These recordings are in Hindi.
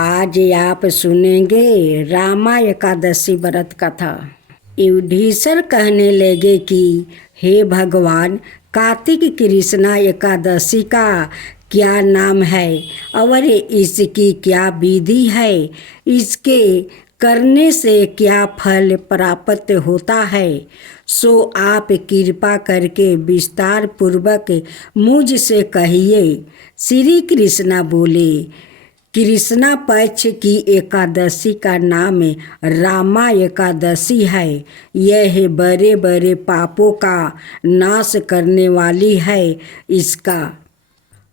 आज आप सुनेंगे रामा एकादशी व्रत कथा। युधिष्ठिर कहने लगे कि हे भगवान, कार्तिक कृष्णा एकादशी का क्या नाम है और इसकी क्या विधि है, इसके करने से क्या फल प्राप्त होता है, सो आप कृपा करके विस्तार पूर्वक मुझसे कहिए। श्री कृष्णा बोले, कृष्णा पक्ष की एकादशी का नाम रामा एकादशी है। यह बड़े बड़े पापों का नाश करने वाली है। इसका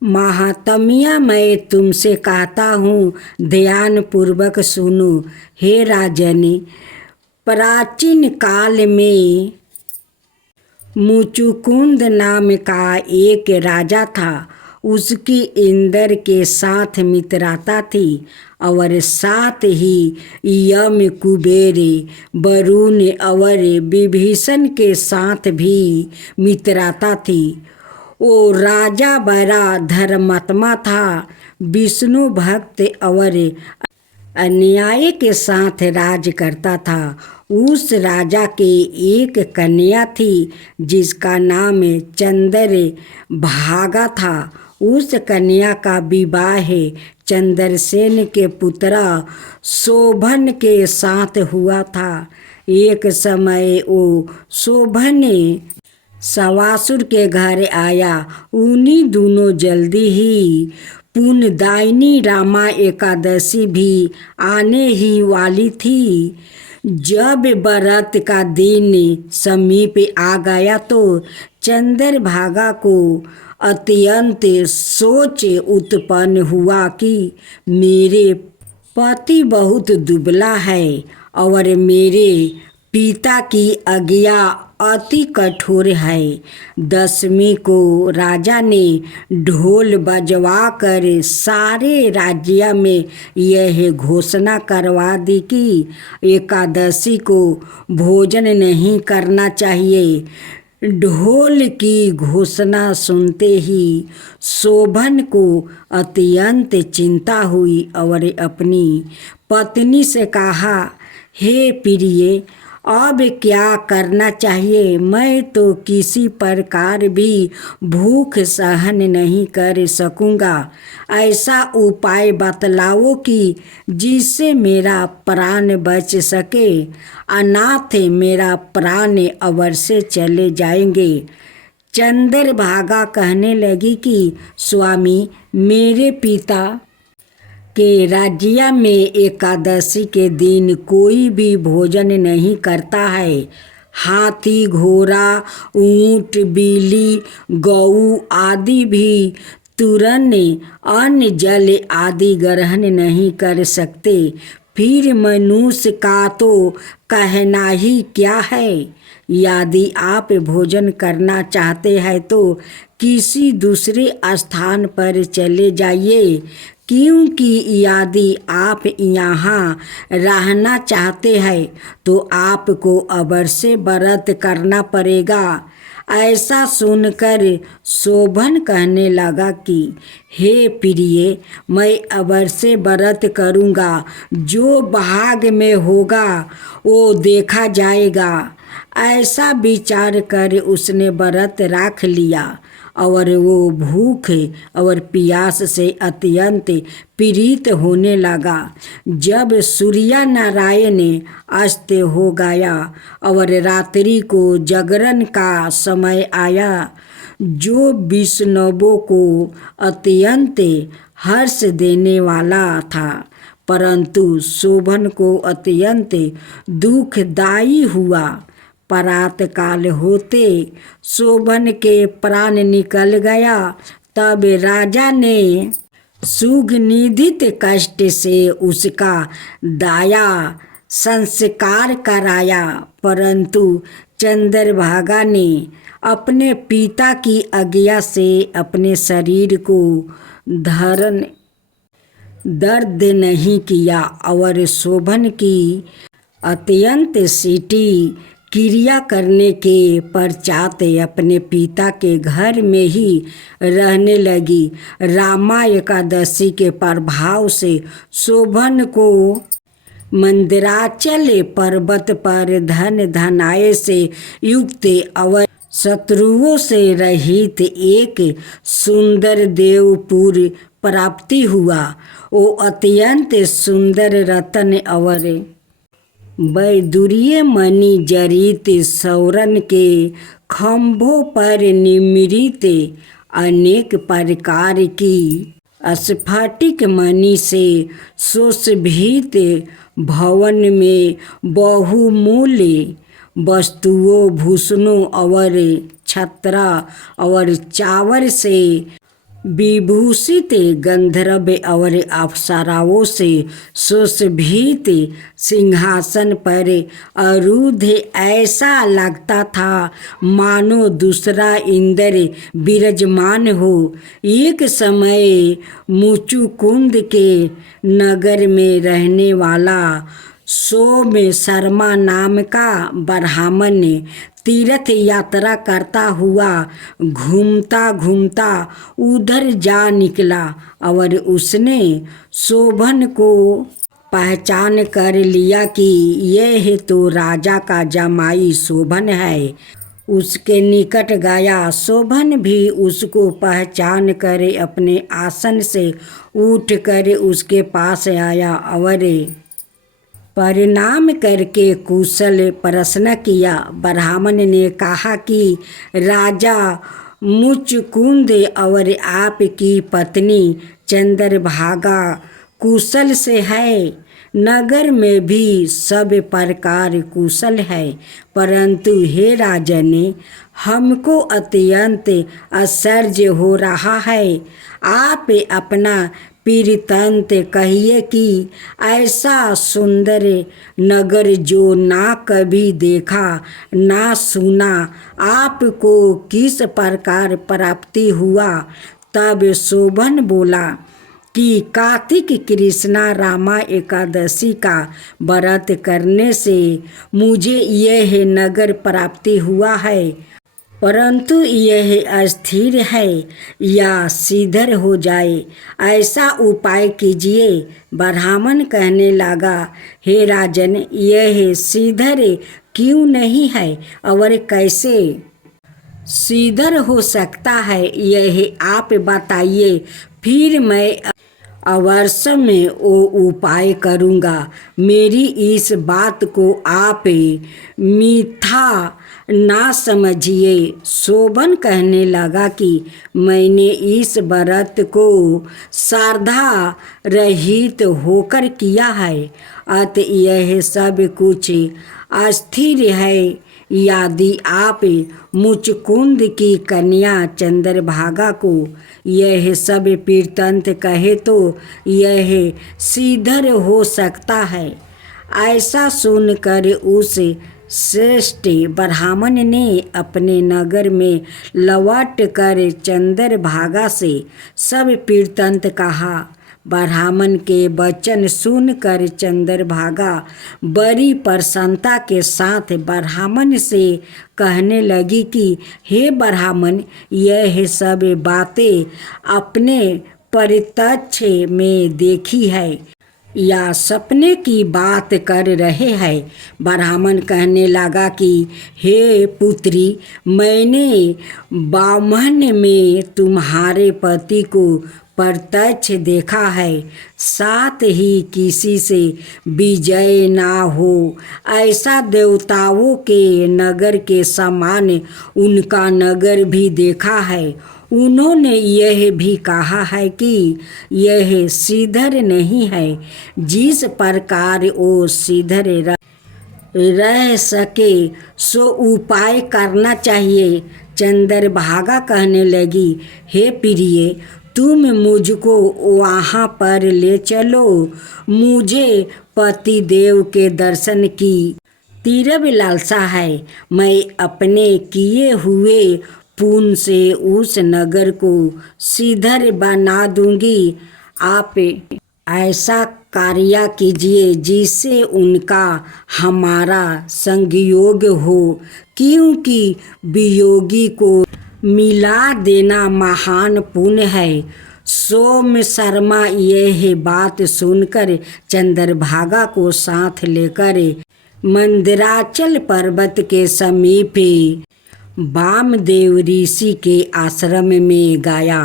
महात्म्य मैं तुमसे कहता हूँ, ध्यान पूर्वक सुनो। हे राजन, प्राचीन काल में मुचुकुंद नाम का एक राजा था। उसकी इंद्र के साथ मित्रता थी और साथ ही यम, कुबेर, वरुण और विभीषण के साथ भी मित्रता थी। वो राजा बड़ा धर्मात्मा था, विष्णु भक्त और अन्याय के साथ राज करता था। उस राजा के एक कन्या थी जिसका नाम चंद्रभागा था। उस कन्या का विवाह चंद्रसेन के पुत्र शोभन के साथ हुआ था। एक समय वो शोभन सवासुर के घर आया। उन्हीं दोनों जल्दी ही पुण्यदायिनी रामा एकादशी भी आने ही वाली थी। जब व्रत का दिन समीप आ गया तो चंद्रभागा को अत्यंत सोच उत्पन्न हुआ कि मेरे पति बहुत दुबला है और मेरे पिता की आज्ञा अति कठोर है। दशमी को राजा ने ढोल बजवा कर सारे राज्य में यह घोषणा करवा दी कि एकादशी को भोजन नहीं करना चाहिए। ढोल की घोषणा सुनते ही शोभन को अत्यंत चिंता हुई और अपनी पत्नी से कहा, हे प्रिय, अब क्या करना चाहिए? मैं तो किसी प्रकार भी भूख सहन नहीं कर सकूँगा। ऐसा उपाय बतलाओ कि जिससे मेरा प्राण बच सके, अनाथ मेरा प्राण अवश्य चले जाएंगे। चंद्रभागा कहने लगी कि स्वामी, मेरे पिता के राज्य में एकादशी के दिन कोई भी भोजन नहीं करता है। हाथी, घोड़ा, ऊंट, बिल्ली, गऊ आदि भी तुरंत अन्न जल आदि ग्रहण नहीं कर सकते। फिर मनुष्य का तो कहना ही क्या है। यदि आप भोजन करना चाहते हैं तो किसी दूसरे स्थान पर चले जाइए, क्योंकि यदि आप यहाँ रहना चाहते हैं तो आपको अवश्य व्रत करना पड़ेगा। ऐसा सुनकर शोभन कहने लगा कि हे प्रिय, मैं अवश्य व्रत करूँगा। जो भाग में होगा वो देखा जाएगा। ऐसा विचार कर उसने व्रत रख लिया और वो भूख और प्यास से अत्यंत पीड़ित होने लगा। जब सूर्य नारायण अस्त हो गया और रात्रि को जागरण का समय आया, जो विष्णुओं को अत्यंत हर्ष देने वाला था, परंतु शोभन को अत्यंत दुखदायी हुआ। प्रात काल होते शोभन के प्राण निकल गया। तब राजा ने सुगनिधित कष्ट से उसका दाया संस्कार कराया, परंतु चंद्रभागा ने अपने पिता की आज्ञा से अपने शरीर को धारण दर्द नहीं किया और शोभन की अत्यंत सीटी क्रिया करने के पश्चात अपने पिता के घर में ही रहने लगी। रामा एकादशी के प्रभाव से शोभन को मंदराचल पर्वत पर धन धनाय से युक्त और शत्रुओं से रहित एक सुंदर देवपुर प्राप्ति हुआ। वो अत्यंत सुंदर रतन और वैदुर्य मणि जड़ित सौरन के खंभों पर निमिरित अनेक प्रकार की स्फटिक मणि से सुशोभित भवन में बहुमूल्य वस्तुओं, भूषणों और छत्रा और चावर से विभूषित गंधर्व और अप्सराओं से सुशोभित सिंहासन पर आरूढ़ ऐसा लगता था मानो दूसरा इंद्र विराजमान हो। एक समय मुचुकुंद के नगर में रहने वाला सोम शर्मा नाम का ब्राह्मण तीर्थ यात्रा करता हुआ घूमता घूमता उधर जा निकला और उसने शोभन को पहचान कर लिया कि यह तो राजा का जमाई शोभन है। उसके निकट गया। शोभन भी उसको पहचान कर अपने आसन से उठकर उसके पास आया और परिणाम करके कुशल प्रश्न किया। ब्राह्मण ने कहा कि राजा मुचकुंद और आपकी पत्नी चंद्रभागा कुशल से है। नगर में भी सब प्रकार कुशल है, परंतु हे राजन, हमको अत्यंत आश्चर्य हो रहा है। आप अपना पीरतंत कहिए कि ऐसा सुंदर नगर जो ना कभी देखा ना सुना, आपको किस प्रकार प्राप्ति हुआ। तब शोभन बोला कि कार्तिक कृष्णा रामा एकादशी का व्रत करने से मुझे यह नगर प्राप्ति हुआ है, परंतु यह अस्थिर है या सीधर हो जाए, ऐसा उपाय कीजिए। ब्राह्मण कहने लगा, हे राजन, यह सीधर क्यों नहीं है और कैसे सीधर हो सकता है, यह आप बताइए, फिर मैं अवश्य में वो उपाय करूँगा। मेरी इस बात को आप मिथ्या ना समझिए। शोभन कहने लगा कि मैंने इस व्रत को श्रद्धा रहित होकर किया है, अतः यह सब कुछ अस्थिर है। यदि आप मुचकुंद की कन्या चंद्रभागा को यह सब पीरतंत कहे तो यह सीधर हो सकता है। ऐसा सुनकर उस श्रेष्ठ ब्राह्मण ने अपने नगर में लौट कर चंद्रभागा से सब पीरतंत कहा। ब्राह्मण के वचन सुनकर चंद्रभागा बड़ी प्रसन्नता के साथ ब्राह्मण से कहने लगी कि हे ब्राह्मण, यह सब बातें अपने प्रत्यक्ष में देखी है या सपने की बात कर रहे हैं। ब्राह्मण कहने लगा कि हे पुत्री, मैंने ब्राह्मण में तुम्हारे पति को प्रत्यक्ष देखा है, साथ ही किसी से विजय ना हो ऐसा देवताओं के नगर के समान उनका नगर भी देखा है। उन्होंने यह भी कहा है कि यह सीधर नहीं है। जिस प्रकार वो सीधर रह सके सो उपाय करना चाहिए। चंद्रभागा कहने लगी, हे प्रिय, तुम मुझको वहाँ पर ले चलो। मुझे पति देव के दर्शन की तीव्र लालसा है। मैं अपने किए हुए पुण्य से उस नगर को सीधर बना दूंगी। आप ऐसा कार्य कीजिए जिससे उनका हमारा संयोग हो, क्योंकि वियोगी को मिला देना महान पुण्य है। सोम शर्मा यह बात सुनकर चंद्रभागा को साथ लेकर मंदराचल पर्वत के समीप वामदेव ऋषि के आश्रम में गया।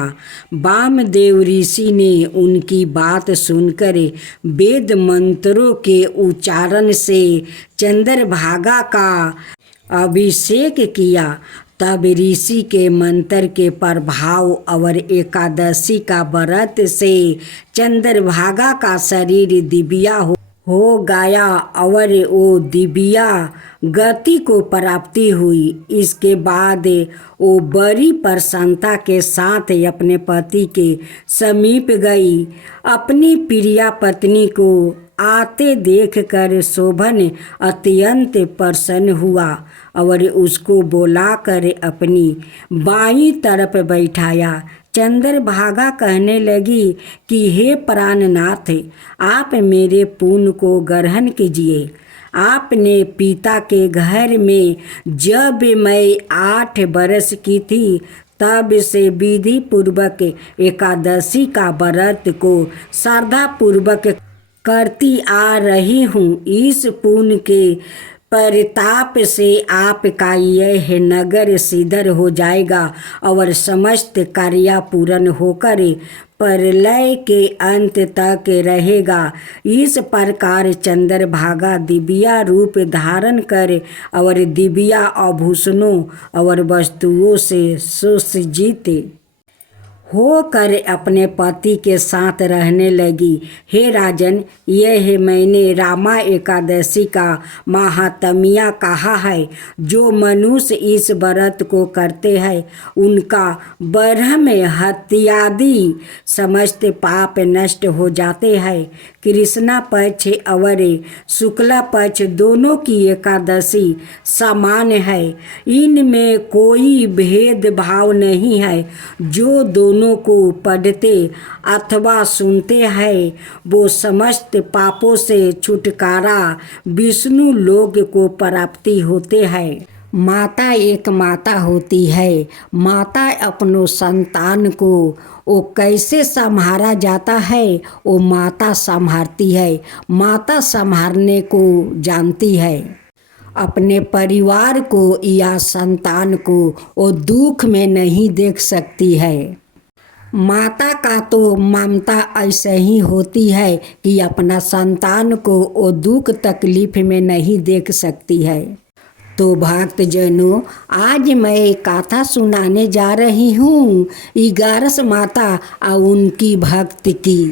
वामदेव ऋषि ने उनकी बात सुनकर वेद मंत्रों के उच्चारण से चंद्रभागा का अभिषेक किया। तब ऋषि के मंत्र के प्रभाव और एकादशी का व्रत से चंद्रभागा का शरीर दिव्या हो गया और वो दिव्या गति को प्राप्ति हुई। इसके बाद वो बड़ी प्रसन्नता के साथ अपने पति के समीप गई। अपनी प्रिया पत्नी को आते देखकर शोभन अत्यंत प्रसन्न हुआ और उसको बुलाकर अपनी बाईं तरफ बैठाया। चंद्रभागा कहने लगी कि हे प्राणनाथ, आप मेरे पुण्य को ग्रहण कीजिए। आपने पिता के घर में जब मैं 8 बरस की थी तब से विधि पूर्वक एकादशी का व्रत को श्रद्धा पूर्वक करती आ रही हूँ। इस पुण्य के परिताप से आपका यह नगर सिद्धर हो जाएगा और समस्त कार्य पूर्ण होकर प्रलय के अंत तक रहेगा। इस प्रकार चंद्रभागा दिव्या रूप धारण कर और दिव्या आभूषणों और वस्तुओं से सुसज्जित होकर अपने पति के साथ रहने लगी। हे राजन, यह मैंने रामा एकादशी का महात्म्य कहा है। जो मनुष्य इस व्रत को करते हैं उनका ब्रह्म हत्यादि समस्त पाप नष्ट हो जाते हैं। कृष्णा पक्ष और शुक्ला पक्ष दोनों की एकादशी समान है। इनमें कोई भेदभाव नहीं है। जो दोनों को पढ़ते अथवा सुनते हैं वो समस्त पापों से छुटकारा विष्णु लोक को प्राप्ति होते हैं। माता एक माता होती है। माता अपनों संतान को वो कैसे संभाला जाता है वो माता संभालती है। माता संभालने को जानती है। अपने परिवार को या संतान को वो दुख में नहीं देख सकती है। माता का तो ममता ऐसे ही होती है कि अपना संतान को वो दुख तकलीफ में नहीं देख सकती है। तो भक्तजनों, आज मैं कथा सुनाने जा रही हूँ 11 माता और उनकी भक्ति की।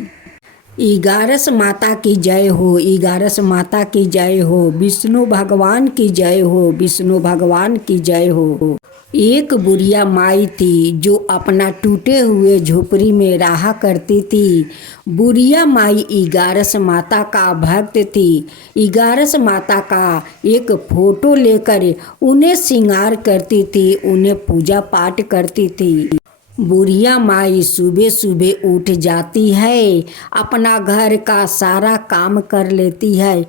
11 माता की जय हो, 11 माता की जय हो, विष्णु भगवान की जय हो, विष्णु भगवान की जय हो। एक बुढ़िया माई थी जो अपना टूटे हुए झोपड़ी में रहा करती थी। बुढ़िया माई 11 माता का भक्त थी। 11 माता का एक फोटो लेकर उन्हें श्रृंगार करती थी, उन्हें पूजा पाठ करती थी। बुढ़िया माई सुबह सुबह उठ जाती है, अपना घर का सारा काम कर लेती है।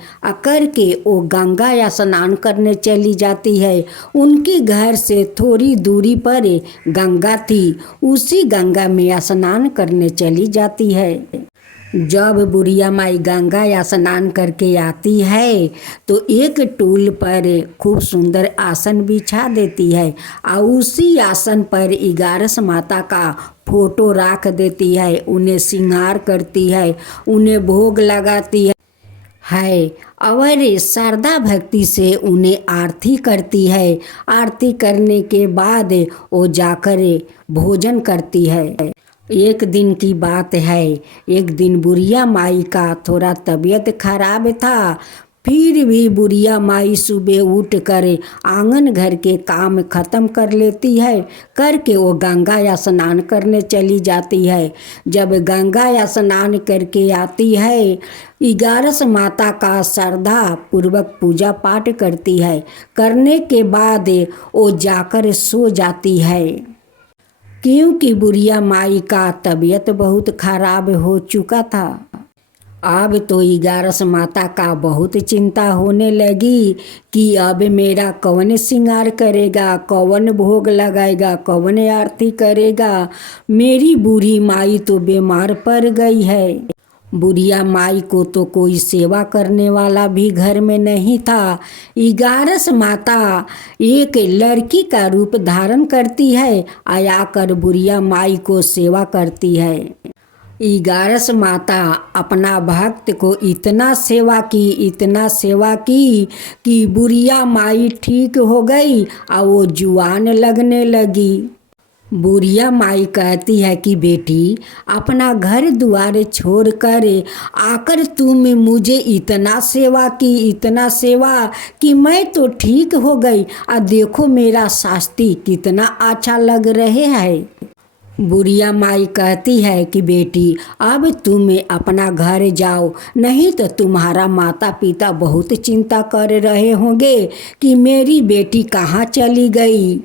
करके वो गंगा या स्नान करने चली जाती है। उनके घर से थोड़ी दूरी पर गंगा थी, उसी गंगा में स्नान करने चली जाती है। जब बुढ़िया माई गंगा या स्नान करके आती है तो एक टूल पर खूब सुंदर आसन बिछा देती है और उसी आसन पर 11 माता का फोटो रख देती है। उन्हें श्रृंगार करती है, उन्हें भोग लगाती है और श्रद्धा भक्ति से उन्हें आरती करती है। आरती करने के बाद वो जाकर भोजन करती है। एक दिन की बात है, एक दिन बुढ़िया माई का थोड़ा तबीयत खराब था। फिर भी बुढ़िया माई सुबह उठ कर आंगन घर के काम खत्म कर लेती है। करके वो गंगा या स्नान करने चली जाती है। जब गंगा या स्नान करके आती है, 11 माता का श्रद्धा पूर्वक पूजा पाठ करती है। करने के बाद वो जाकर सो जाती है, क्योंकि बुढ़िया माई का तबीयत बहुत खराब हो चुका था। अब तो 11 माता का बहुत चिंता होने लगी कि अब मेरा कौन श्रृंगार करेगा, कौन भोग लगाएगा, कौन आरती करेगा। मेरी बूढ़ी माई तो बीमार पड़ गई है। बुढ़िया माई को तो कोई सेवा करने वाला भी घर में नहीं था। 11 माता एक लड़की का रूप धारण करती है, आकर बुढ़िया माई को सेवा करती है। 11 माता अपना भक्त को इतना सेवा की कि बुढ़िया माई ठीक हो गई और वो जुआन लगने लगी। बुढ़िया माई कहती है कि बेटी, अपना घर द्वार छोड़कर आकर तुम मुझे इतना सेवा कि मैं तो ठीक हो गई। और देखो मेरा शास्त्री कितना अच्छा लग रहे है। बुढ़िया माई कहती है कि बेटी, अब तुम अपना घर जाओ, नहीं तो तुम्हारा माता पिता बहुत चिंता कर रहे होंगे कि मेरी बेटी कहाँ चली गई।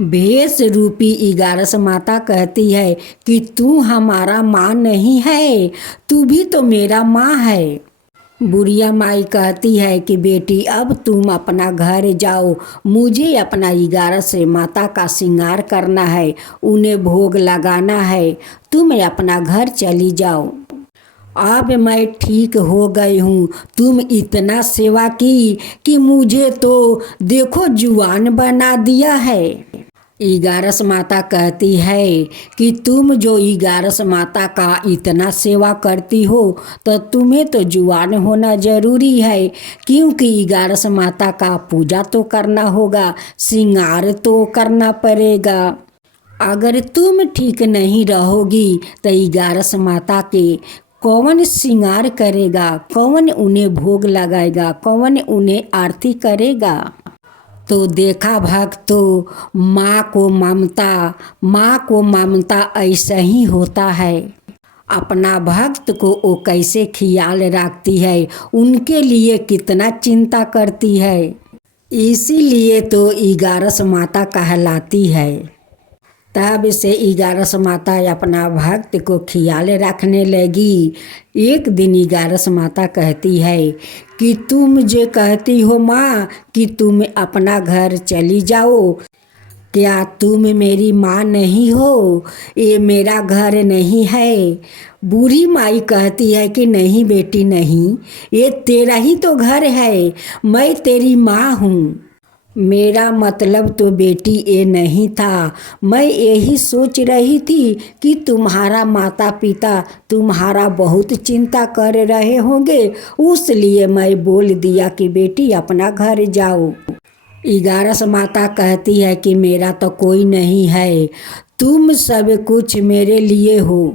भेष रूपी 11 माता कहती है कि तू हमारा माँ नहीं है, तू भी तो मेरा माँ है। बुढ़िया माई कहती है कि बेटी, अब तुम अपना घर जाओ, मुझे अपना 11 माता का श्रृंगार करना है, उन्हें भोग लगाना है, तुम अपना घर चली जाओ। अब मैं ठीक हो गई हूँ, तुम इतना सेवा की कि मुझे तो देखो जुआन बना दिया है। 11 माता कहती है कि तुम जो 11 माता का इतना सेवा करती हो तो तुम्हें तो जुआन होना ज़रूरी है, क्योंकि 11 माता का पूजा तो करना होगा, श्रृंगार तो करना पड़ेगा। अगर तुम ठीक नहीं रहोगी तो 11 माता के कौन श्रृंगार करेगा, कौन उन्हें भोग लगाएगा, कौन उन्हें आरती करेगा। तो देखा भक्तों, माँ को ममता ऐसा ही होता है। अपना भक्त को वो कैसे ख्याल रखती है, उनके लिए कितना चिंता करती है, इसीलिए तो 11 माता कहलाती है। तब से 11 माता अपना भक्त को ख्याल रखने लगी। एक दिन 11 माता कहती है कि तुम मुझे कहती हो माँ कि तुम अपना घर चली जाओ, क्या तुम मेरी माँ नहीं हो? ये मेरा घर नहीं है। बूढ़ी माई कहती है कि नहीं बेटी नहीं, ये तेरा ही तो घर है, मैं तेरी माँ हूँ। मेरा मतलब तो बेटी ये नहीं था, मैं यही सोच रही थी कि तुम्हारा माता पिता तुम्हारा बहुत चिंता कर रहे होंगे, उसलिए मैं बोल दिया कि बेटी अपना घर जाओ। 11 माता कहती है कि मेरा तो कोई नहीं है, तुम सब कुछ मेरे लिए हो।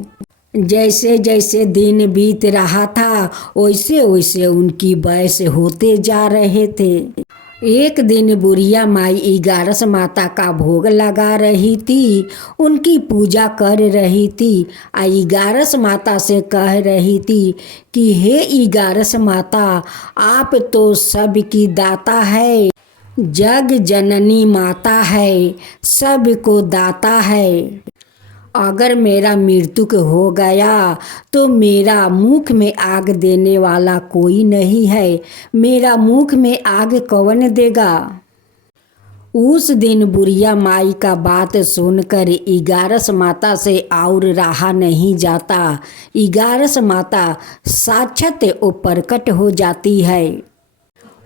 जैसे जैसे दिन बीत रहा था वैसे वैसे उनकी वयस होते जा रहे थे। एक दिन बुढ़िया माई 11 माता का भोग लगा रही थी, उनकी पूजा कर रही थी। 11 माता से कह रही थी कि हे 11 माता, आप तो सबकी दाता है, जग जननी माता है, सबको दाता है। अगर मेरा मृत्यु हो गया तो मेरा मुख में आग देने वाला कोई नहीं है, मेरा मुख में आग कौन देगा। उस दिन बुढ़िया माई का बात सुनकर 11 माता से और रहा नहीं जाता। 11 माता साक्षात वो प्रकट हो जाती है।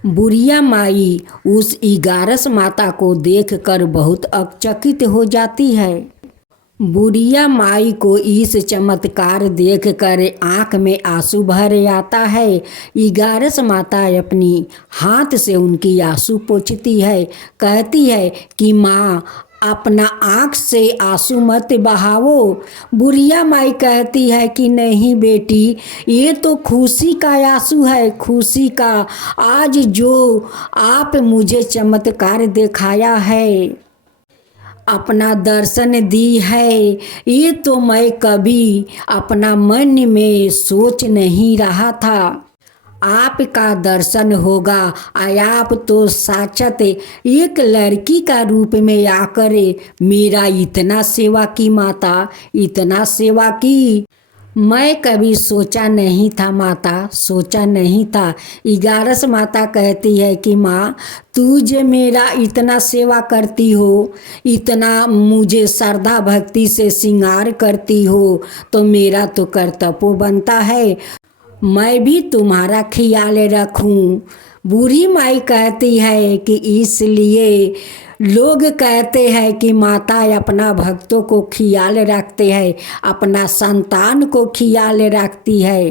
बुढ़िया माई उस 11 माता को देखकर बहुत अचकित हो जाती है। बुढ़िया माई को इस चमत्कार देखकर आँख में आंसू भर आता है। 11 माता अपनी हाथ से उनकी आंसू पोंछती है, कहती है कि माँ अपना आँख से आंसू मत बहाओ। बुढ़िया माई कहती है कि नहीं बेटी, ये तो खुशी का आंसू है, खुशी का। आज जो आप मुझे चमत्कार दिखाया है, अपना दर्शन दी है, ये तो मैं कभी अपना मन में सोच नहीं रहा था। आपका दर्शन होगा। आप तो साक्षात एक लड़की का रूप में आकर मेरा इतना सेवा की माता, इतना सेवा की। मैं कभी सोचा नहीं था माता, सोचा नहीं था। 11 माता कहती है कि माँ, तू जो मेरा इतना सेवा करती हो, इतना मुझे श्रद्धा भक्ति से श्रृंगार करती हो, तो मेरा तो कर्तव्य बनता है मैं भी तुम्हारा ख्याल रखूं। बूढ़ी माई कहती है कि इसलिए लोग कहते हैं कि माता अपना भक्तों को ख्याल रखते हैं, अपना संतान को ख्याल रखती है।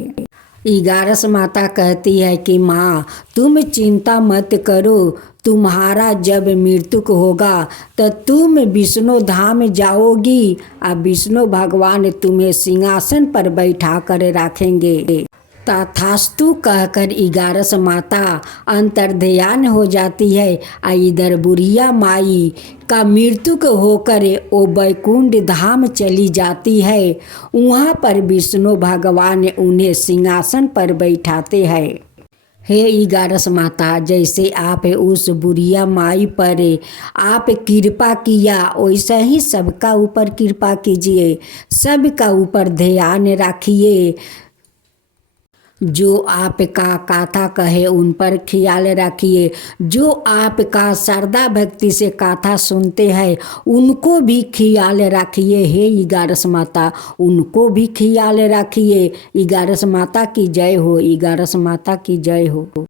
11 माता कहती है कि माँ, तुम चिंता मत करो, तुम्हारा जब मृत्यु होगा तो तुम विष्णु धाम जाओगी और विष्णु भगवान तुम्हें सिंहासन पर बैठा कर रखेंगे। तथास्तु कहकर 11 माता अंतर्ध्यान हो जाती है। इधर बुढ़िया माई का मृत्यु होकर वो वैकुंठ धाम चली जाती है। वहाँ पर विष्णु भगवान उन्हें सिंहासन पर बैठाते हैं। हे 11 माता, जैसे आप उस बुढ़िया माई पर आप कृपा किया, वैसे ही सबका ऊपर कृपा कीजिए, सबका ऊपर ध्यान रखिए। जो आपका कथा कहे उन पर ख्याल रखिए, जो आपका श्रद्धा भक्ति से कथा सुनते हैं उनको भी ख्याल रखिए। हे 11 माता, उनको भी ख्याल रखिए। 11 माता की जय हो, 11 माता की जय हो।